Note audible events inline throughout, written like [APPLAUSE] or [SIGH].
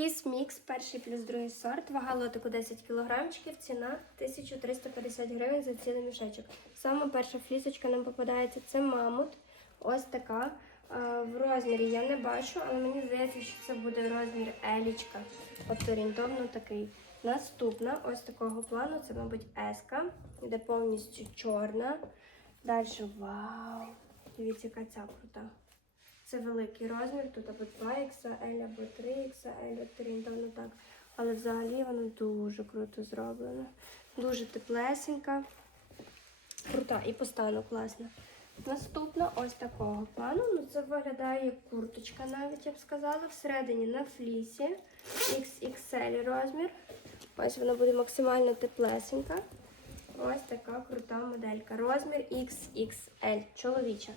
Фліс мікс, перший плюс другий сорт, вага лотику 10 кілограмчиків, ціна 1350 гривень за цілий мішечок. Саме перша флісочка нам попадається це мамут. Ось така. Е, В розмірі я не бачу, але мені здається, що це буде розмір елічка. От орієнтовно такий. Наступна, ось такого плану, це, мабуть, еска, де повністю чорна. Далі, вау! Дивіться, яка ця крута. Це великий розмір, тут або 2XL, або 3XL, от орієнтовно так. Але взагалі воно дуже круто зроблено. Дуже теплесенька. Крута і по стану класна. Наступна ось такого плану. Ну, це виглядає як курточка, навіть я б сказала. Всередині на флісі XXL розмір. Ось вона буде максимально теплесенька. Ось така крута моделька. Розмір XXL. Чоловіча.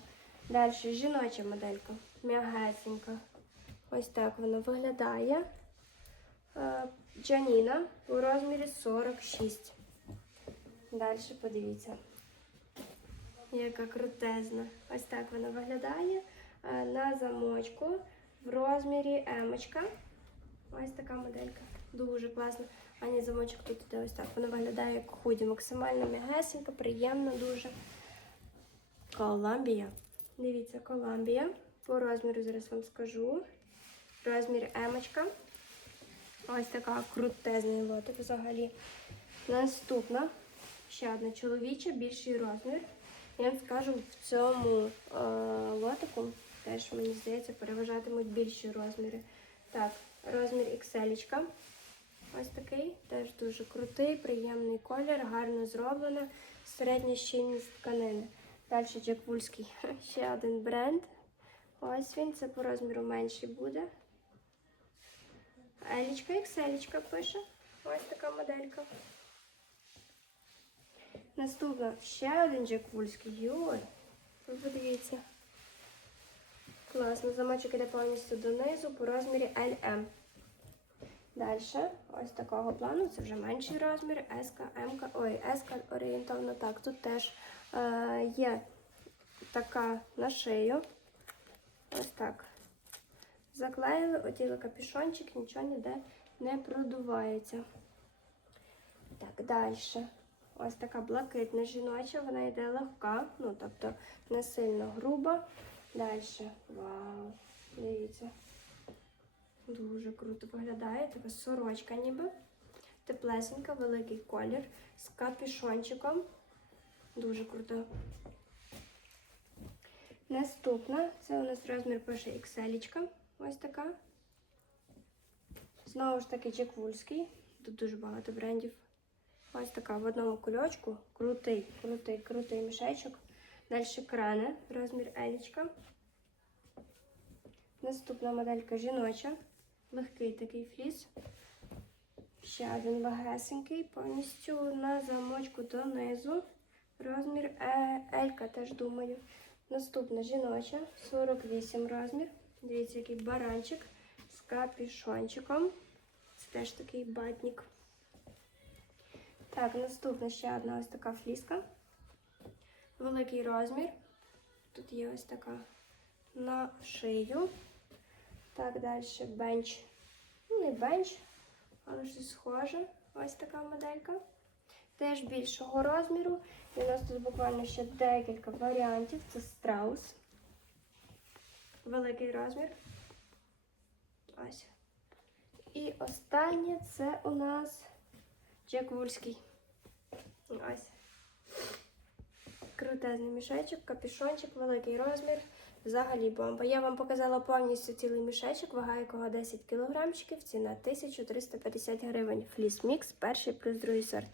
Далі жіноча моделька. М'ягесенька. Ось так вона виглядає. Е, Джаніна у розмірі 46. Далі подивіться. Яка крутезна. Ось так вона виглядає. Е, На замочку в розмірі емочка. Ось така моделька. Дуже класна. Ані замочок тут іде ось так. Вона виглядає як худі. Максимально м'ягесенька, приємна дуже. Коламбія. Дивіться, Коламбія. По розміру зараз вам скажу. Розмір емочка. Ось така крутезний лотик взагалі. Наступна. Ще одна чоловіча, більший розмір. Я вам скажу, в цьому е, лотику теж, мені здається, переважатимуть більші розміри. Так, розмір XL. Ось такий, теж дуже крутий, приємний колір, гарно зроблено, середня щільність тканини. Далі Джеквульський. [LAUGHS] Ще один бренд. Ось він, це по розміру менший буде. Елічка, XL пише. Ось така моделька. Наступно ще один Джеквульський. Йой, ви подивіться. Класно, замочок іде повністю донизу по розмірі LM. Далі, ось такого плану, це вже менший розмір, S, М, ой, S орієнтовно так. Тут теж е, є така на шию. Ось так. Заклеїли, оділи капюшончик, нічого ніде не продувається. Так, далі. Ось така блакитна жіноча, вона йде легка, ну тобто не сильно груба. Далі. Вау! Дивіться. Дуже круто виглядає. Така сорочка ніби. Теплесенька, великий колір з капюшончиком. Дуже круто. Наступна, це у нас розмір пише XL. Ось така. Знову ж таки Джек Вульський. Тут дуже багато брендів. Ось така в одному кульочку. Крутий, крутий, крутий мішечок. Далі крани, розмір елічка. Наступна моделька жіноча. Легкий такий фліс. Ще один легесенький, повністю на замочку донизу. Розмір е, Елька теж думаю. Наступна жіноча, 48 розмір. Дивіться, який баранчик з капюшончиком. Це теж такий батник. Так, наступна ще одна ось така фліска. Великий розмір. Тут є ось така на шию. Так, далі бенч. Ну, не бенч, але щось схоже. Ось така моделька. Теж більшого розміру. І у нас тут буквально ще декілька варіантів. Це страус. Великий розмір. Ось. І останнє це у нас Джек Вульський. Ось. Крутезний мішечок, капюшончик, великий розмір. Взагалі бомба. Я вам показала повністю цілий мішечок, вага якого 10 кілограмчиків, ціна 1350 гривень. Фліс мікс, перший плюс другий сорт.